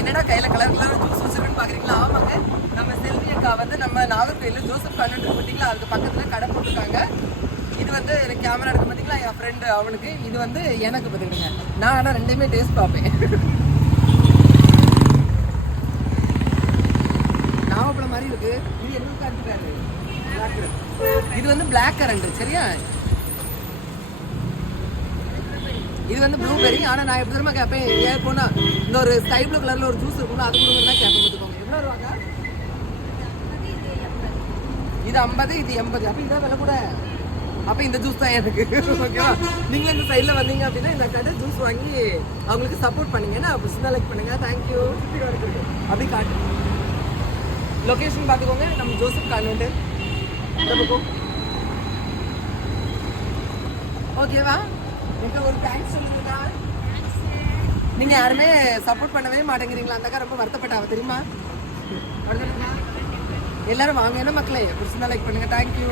என்னடா கையில colour colour juice வச்சிருக்குன்னு பாக்குறீங்களா? ஆமாங்க, நம்ம செல்வி அக்கா வந்து நம்ம நாகர்கோயில் ஜோசப் கான்வென்ட் பார்த்தீங்களா, அதுக்கு பக்கத்துல கடை போட்டிருக்காங்க. இது வந்து எனக்கு கேமரா எடுக்க பார்த்தீங்களா, என் ஃப்ரெண்டு அவனுக்கு, இது வந்து எனக்கு பார்த்துக்கிடுங்க. நான் ஆனால் ரெண்டையுமே டேஸ்ட் பார்ப்பேன். நாவப்பழம் மாதிரி இருக்கு. இது என்ன காட்டுறாரு? இது வந்து பிளாக் கரண்ட். சரியா, இது வந்து ப்ளூபெரி. ஆனால் நான் எப்படி தெரியுமா கேட்பேன், ஏன் போனா இந்த ஒரு ஸ்கை ப்ளூ கலர்ல ஒரு ஜூஸ் இருக்கும்ல, அது கொடுங்க தான் கேட்பேன். பார்த்துக்கோங்க எவ்வளோ ரூபாங்க? இது 50, இது 80. அப்போ இதான் விலை கூட. அப்போ இந்த ஜூஸ் தான் எனக்கு. ஓகேவா? நீங்களும் இந்த சைடில் வந்தீங்க அப்படின்னா இந்த கடை ஜூஸ் வாங்கி அவங்களுக்கு சப்போர்ட் பண்ணீங்கன்னா சின்ன லைக் பண்ணுங்க. தேங்க்யூ. அப்படி காட்டு லொக்கேஷன் பார்த்துக்கோங்க. நம்ம ஜோசப் கான்வென்ட் இந்த பக்கம். ஓகேவா? எனக்கு ஒரு தேங்க்ஸ் சொல்லுங்கக்கா. நீங்க யாருமே சப்போர்ட் பண்ணவே மாட்டேங்கிறீங்களா? அந்த அக்கா ரொம்ப வருத்தப்பட்டாவ தெரியுமா? எல்லாரும் வாங்க என்ன மக்களே, பிடிச்சிருந்தா லைக் பண்ணுங்க. தேங்க்யூ.